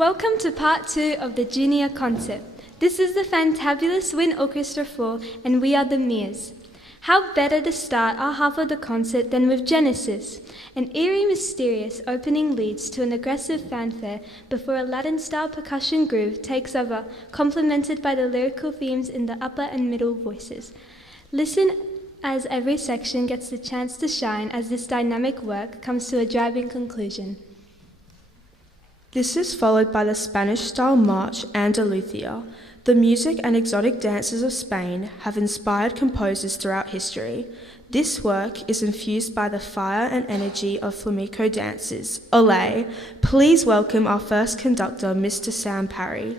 Welcome to part 2 of the Junior Concert. This is the fantabulous Wind Orchestra 4 and we are the Meers. How better to start our half of the concert than with Genesis, an eerie, mysterious opening leads to an aggressive fanfare before a Latin-style percussion groove takes over, complemented by the lyrical themes in the upper and middle voices. Listen as every section gets the chance to shine as this dynamic work comes to a driving conclusion. This is followed by the Spanish-style march Andalucía. The music and exotic dances of Spain have inspired composers throughout history. This work is infused by the fire and energy of flamenco dances. Ole, please welcome our first conductor, Mr. Sam Parry.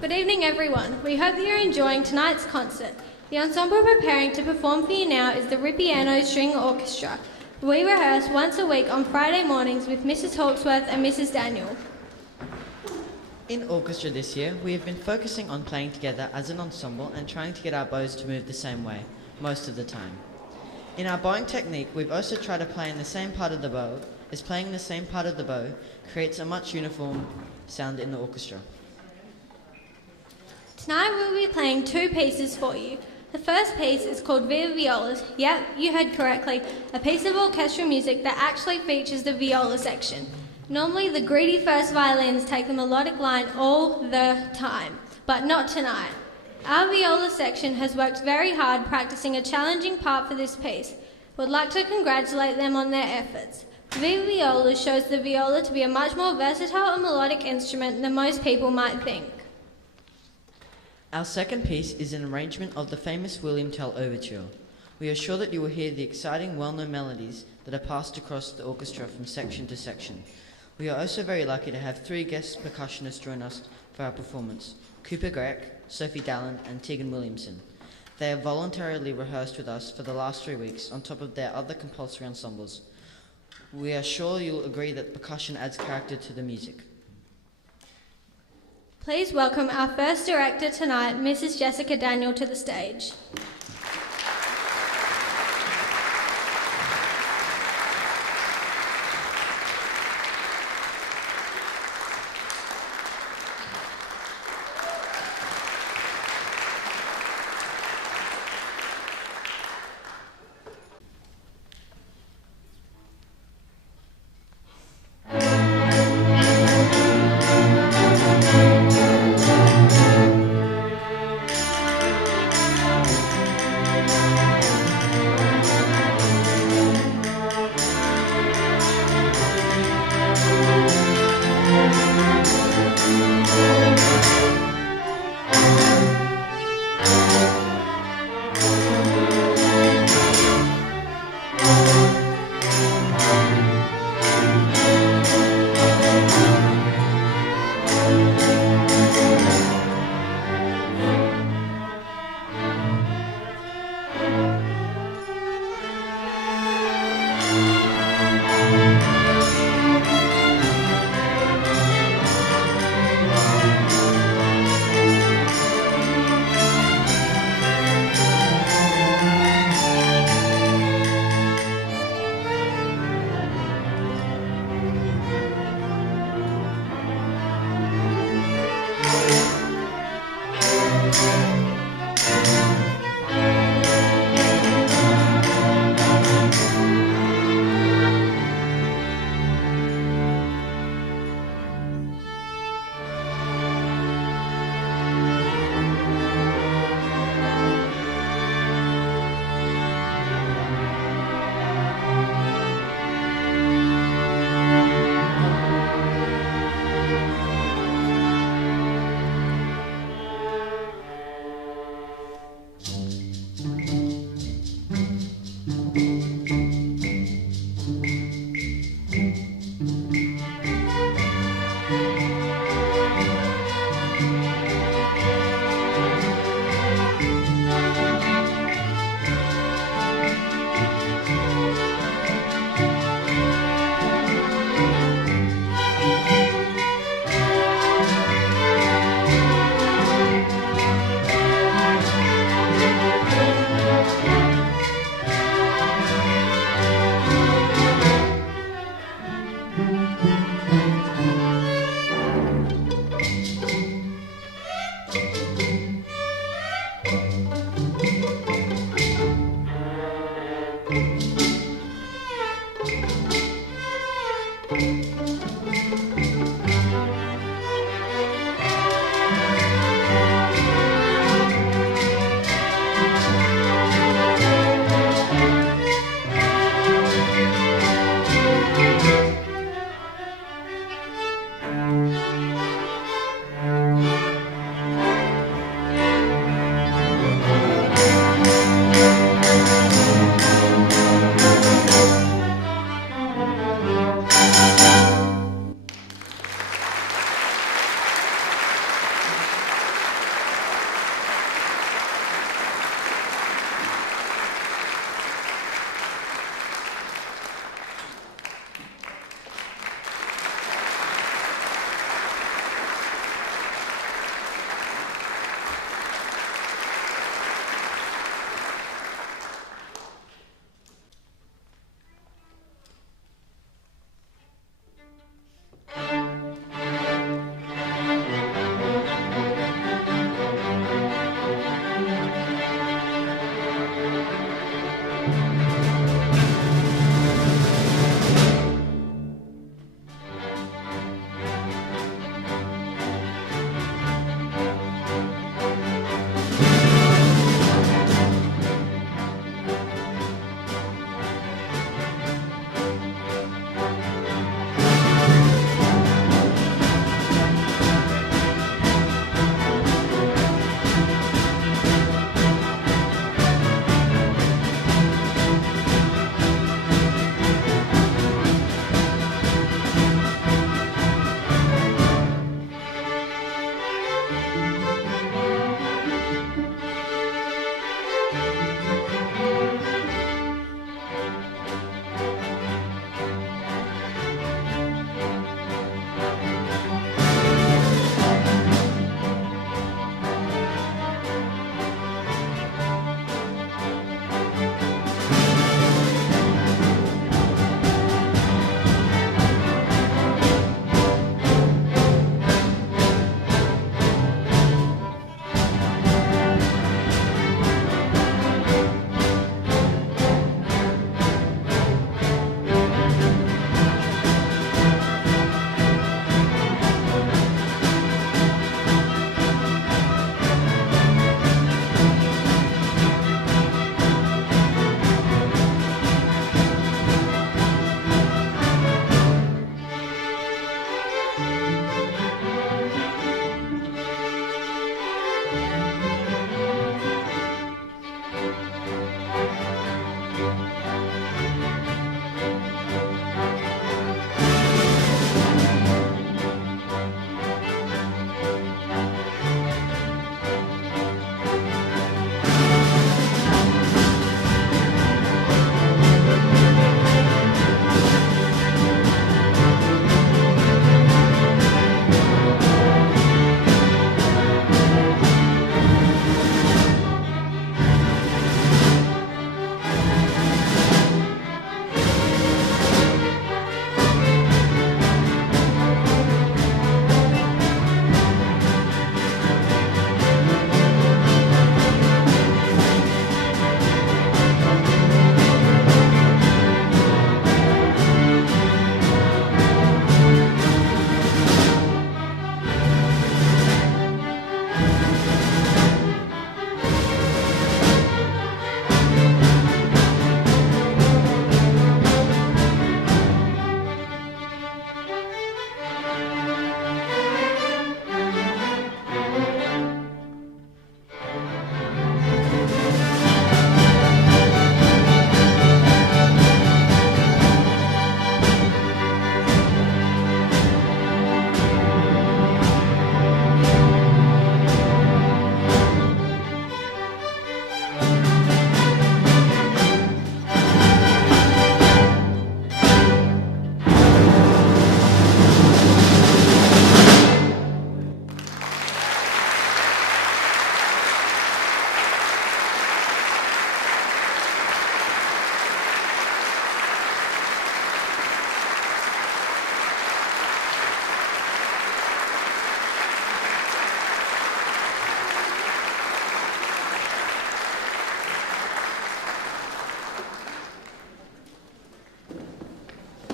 Good evening, everyone. We hope that you're enjoying tonight's concert. The ensemble preparing to perform for you now is the Ripieno String Orchestra. We rehearse once a week on Friday mornings with Mrs. Hawksworth and Mrs. Daniel. In orchestra this year, we have been focusing on playing together as an ensemble and trying to get our bows to move the same way, most of the time. In our bowing technique, we've also tried to play in the same part of the bow, as playing the same part of the bow creates a much uniform sound in the orchestra. Tonight we'll be playing two pieces for you. The first piece is called Viva Violas. Yep, you heard correctly. A piece of orchestral music that actually features the viola section. Normally the greedy first violins take the melodic line all the time, but not tonight. Our viola section has worked very hard practicing a challenging part for this piece. We'd like to congratulate them on their efforts. Viva Violas shows the viola to be a much more versatile and melodic instrument than most people might think. Our second piece is an arrangement of the famous William Tell Overture. We are sure that you will hear the exciting, well-known melodies that are passed across the orchestra from section to section. We are also very lucky to have three guest percussionists join us for our performance: Cooper Grek, Sophie Dallin and Tegan Williamson. They have voluntarily rehearsed with us for the last 3 weeks on top of their other compulsory ensembles. We are sure you'll agree that percussion adds character to the music. Please welcome our first director tonight, Mrs. Jessica Daniel, to the stage.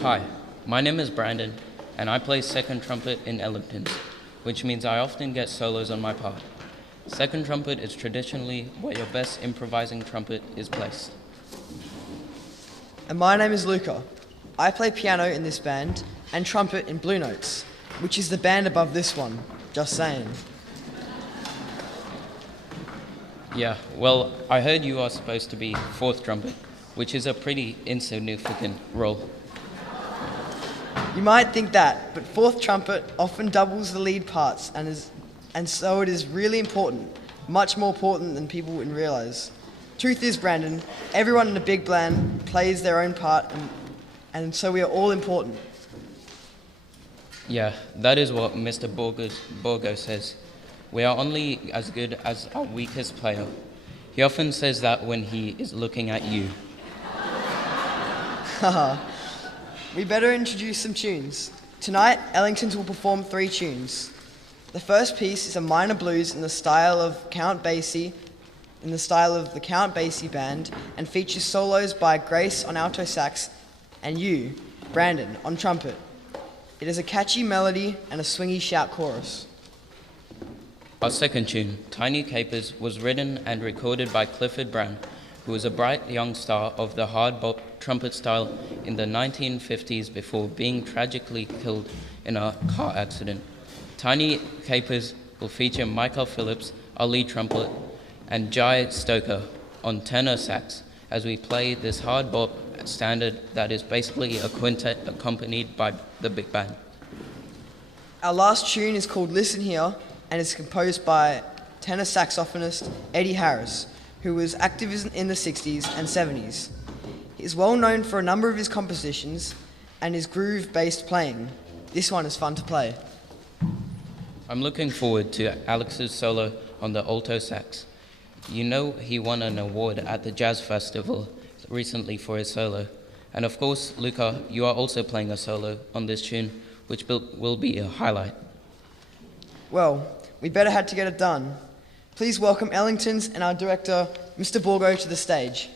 Hi, my name is Brandon, and I play second trumpet in Ellingtons, which means I often get solos on my part. Second trumpet is traditionally where your best improvising trumpet is placed. And my name is Luca. I play piano in this band and trumpet in Blue Notes, which is the band above this one, just saying. Yeah, well, I heard you are supposed to be fourth trumpet, which is a pretty insignificant role. You might think that, but fourth trumpet often doubles the lead parts and so it is really important, much more important than people would realise. Truth is, Brandon, everyone in a big band plays their own part and so we are all important. Yeah, that is what Mr. Bourgault says. We are only as good as our weakest player. He often says that when he is looking at you. Haha. We better introduce some tunes. Tonight, Ellingtons will perform 3 tunes. The first piece is a minor blues in the style of the Count Basie band, and features solos by Grace on alto sax and you, Brandon, on trumpet. It is a catchy melody and a swingy shout chorus. Our second tune, Tiny Capers, was written and recorded by Clifford Brown, who was a bright young star of the hard bop trumpet style in the 1950s before being tragically killed in a car accident. Tiny Capers will feature Michael Phillips, our lead trumpet, and Jai Stoker on tenor sax as we play this hard bop standard that is basically a quintet accompanied by the big band. Our last tune is called Listen Here and is composed by tenor saxophonist Eddie Harris, who was active in the 60s and 70s. He is well known for a number of his compositions and his groove-based playing. This one is fun to play. I'm looking forward to Alex's solo on the alto sax. You know he won an award at the Jazz Festival recently for his solo. And of course, Luca, you are also playing a solo on this tune, which will be a highlight. Well, we better had to get it done. Please welcome Ellingtons and our director, Mr. Bourgault, to the stage.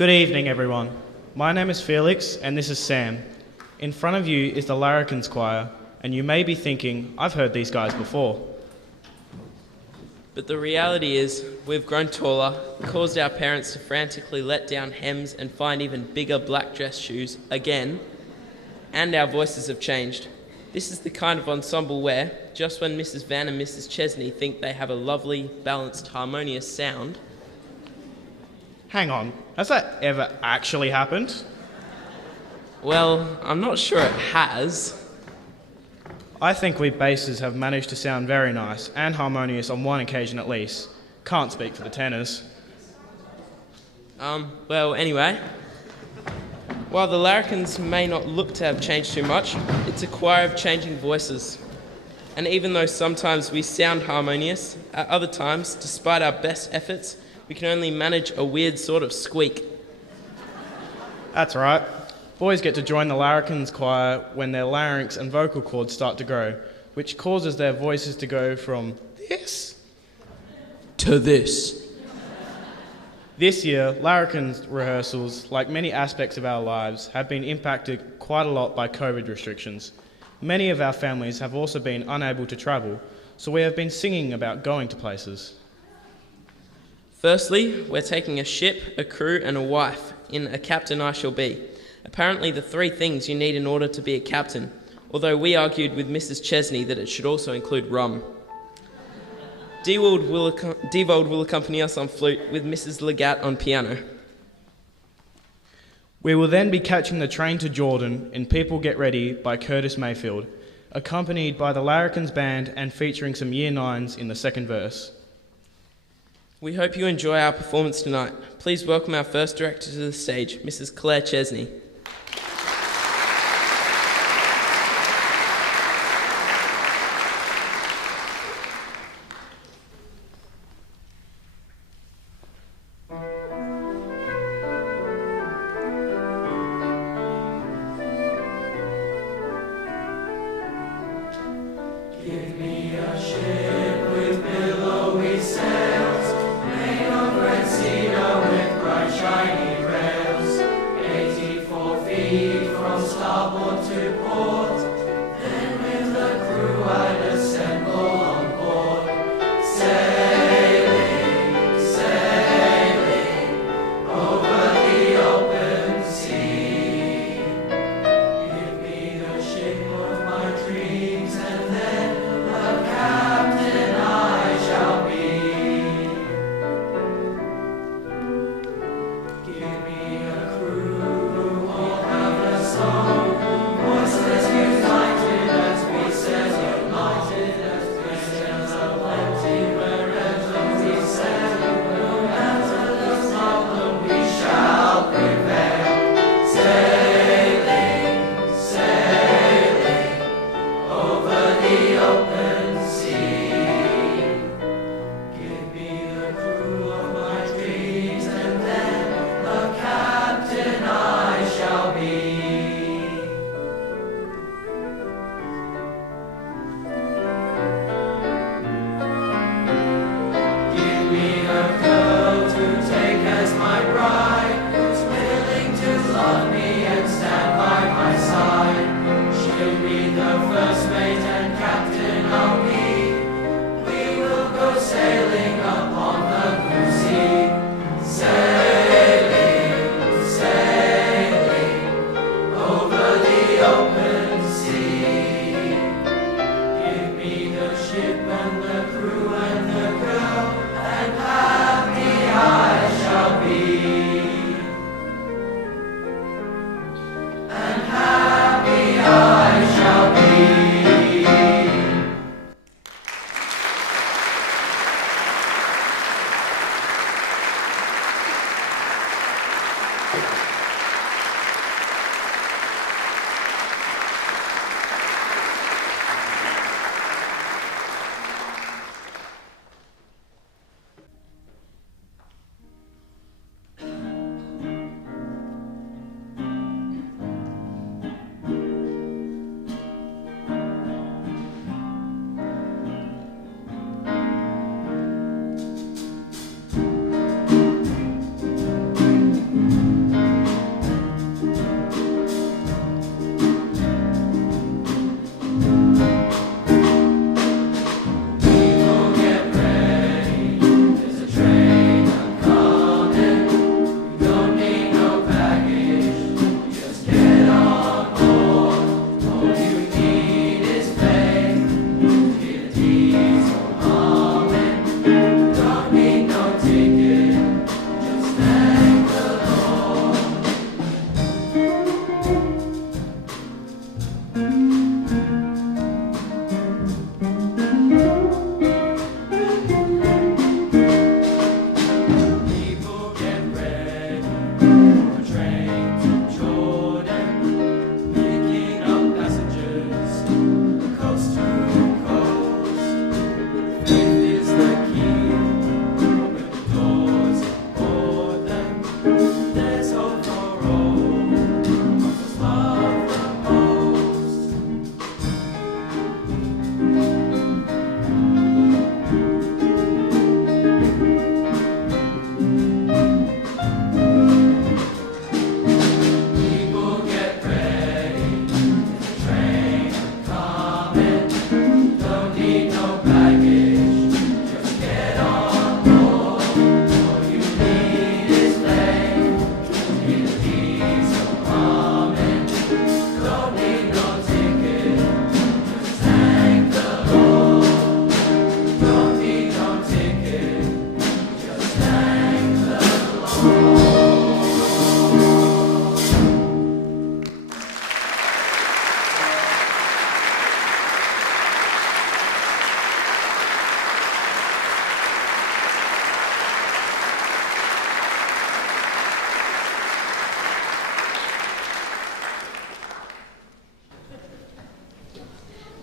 Good evening, everyone. My name is Felix, and this is Sam. In front of you is the Larrikins choir, and you may be thinking, I've heard these guys before. But the reality is, we've grown taller, caused our parents to frantically let down hems and find even bigger black dress shoes again, and our voices have changed. This is the kind of ensemble where, just when Mrs. Van and Mrs. Chesney think they have a lovely, balanced, harmonious sound... Hang on, has that ever actually happened? Well, I'm not sure it has. I think we basses have managed to sound very nice and harmonious on one occasion at least. Can't speak for the tenors. Well, anyway, while the Larrikins may not look to have changed too much, it's a choir of changing voices. And even though sometimes we sound harmonious, at other times, despite our best efforts, we can only manage a weird sort of squeak. That's right. Boys get to join the Larrikins choir when their larynx and vocal cords start to grow, which causes their voices to go from this to this. This year, Larrikins rehearsals, like many aspects of our lives, have been impacted quite a lot by COVID restrictions. Many of our families have also been unable to travel, so we have been singing about going to places. Firstly, we're taking a ship, a crew, and a wife in A Captain I Shall Be. Apparently the 3 things you need in order to be a captain, although we argued with Mrs. Chesney that it should also include rum. Dewald will accompany us on flute with Mrs. Liegat on piano. We will then be catching the train to Jordan in People Get Ready by Curtis Mayfield, accompanied by the Larrikins band and featuring some Year 9s in the second verse. We hope you enjoy our performance tonight. Please welcome our first director to the stage, Mrs. Claire Chesney.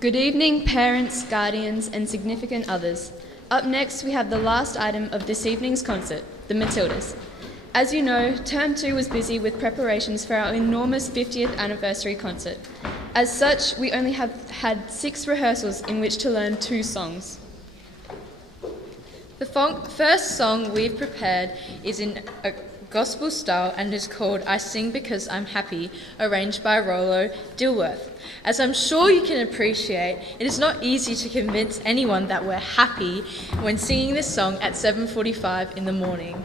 Good evening, parents, guardians, and significant others. Up next, we have the last item of this evening's concert, the Matildas. As you know, Term 2 was busy with preparations for our enormous 50th anniversary concert. As such, we only have had 6 rehearsals in which to learn 2 songs. The first song we've prepared is in a gospel style and is called I Sing Because I'm Happy, arranged by Rollo Dilworth. As I'm sure you can appreciate, it is not easy to convince anyone that we're happy when singing this song at 7:45 in the morning.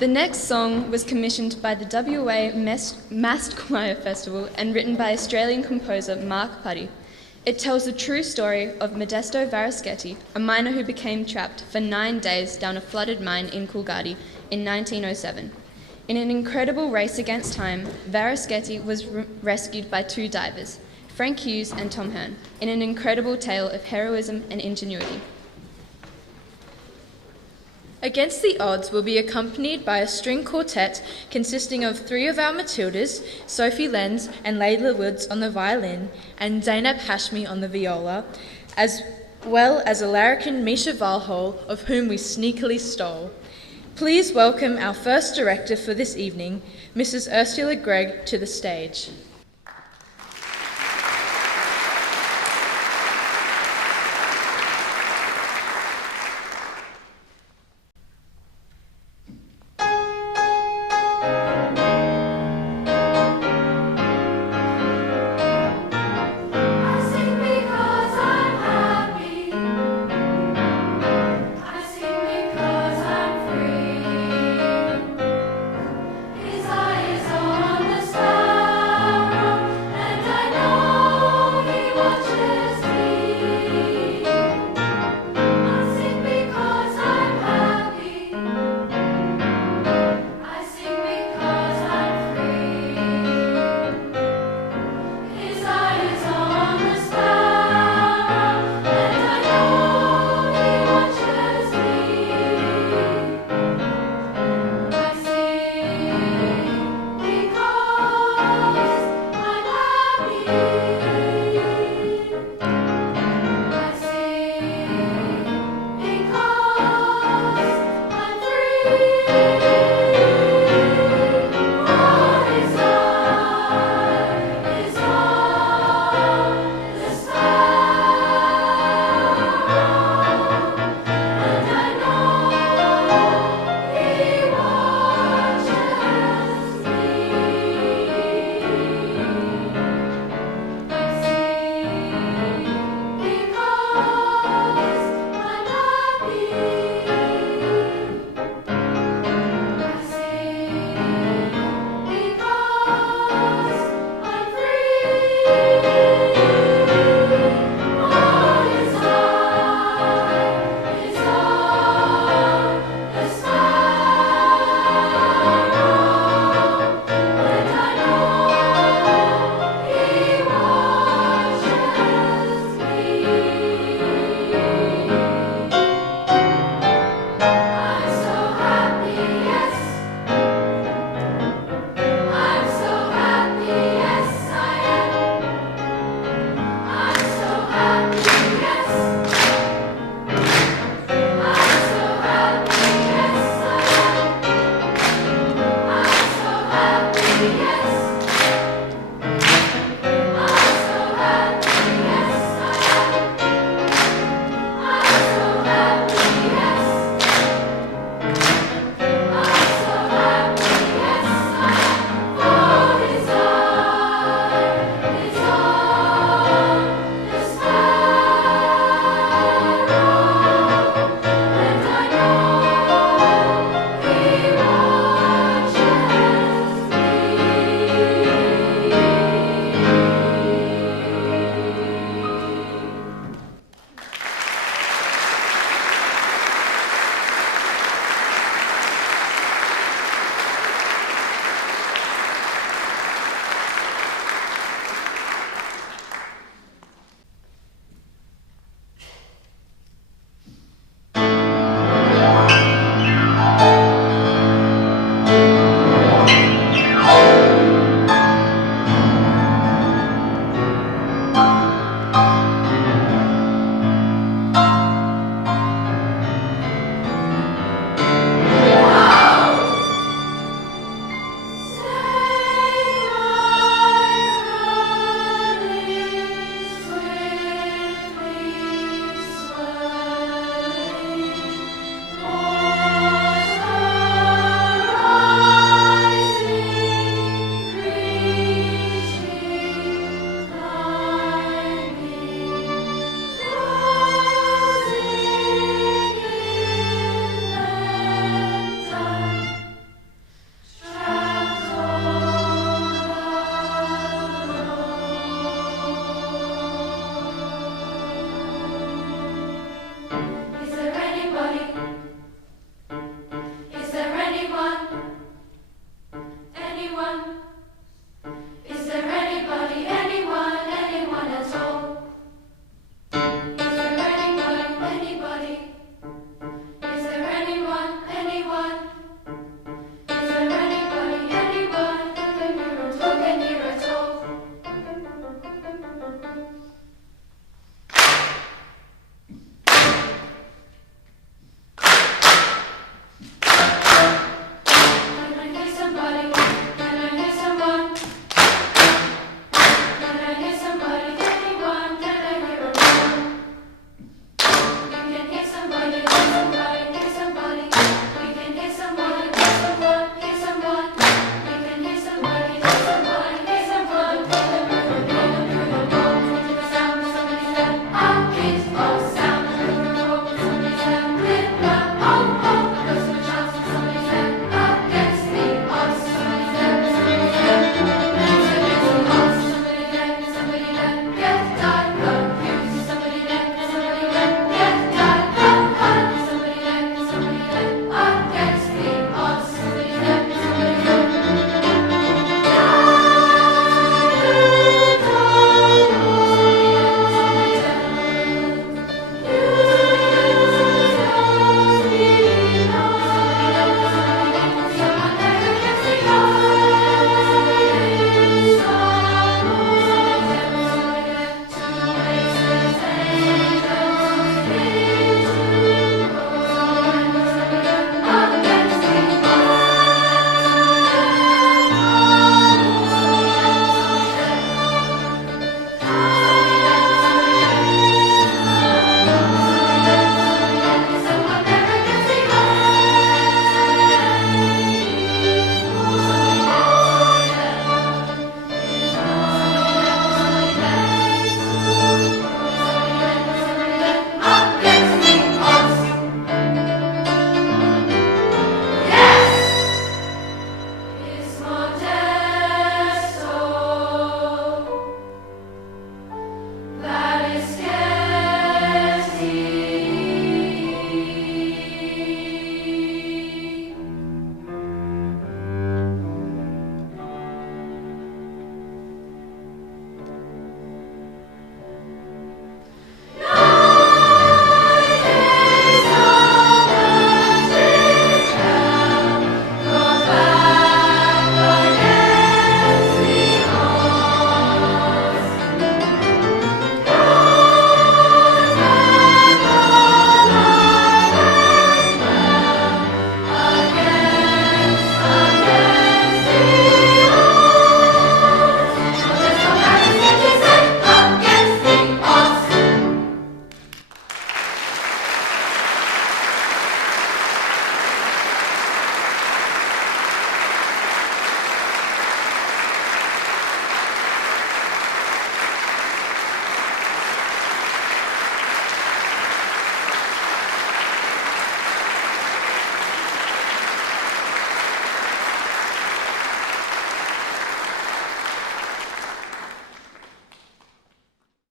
The next song was commissioned by the WA Massed Choir Festival and written by Australian composer Mark Puddy. It tells the true story of Modesto Varischetti, a miner who became trapped for 9 days down a flooded mine in Coolgardie in 1907. In an incredible race against time, Varischetti was rescued by 2 divers, Frank Hughes and Tom Hearn, in an incredible tale of heroism and ingenuity. Against the Odds will be accompanied by a string quartet consisting of 3 of our Matildas, Sophie Lenz and Layla Woods on the violin, and Zainab Hashmi on the viola, as well as a Larrikin Misha Valhol, of whom we sneakily stole. Please welcome our first director for this evening, Mrs. Ursula Gregg, to the stage.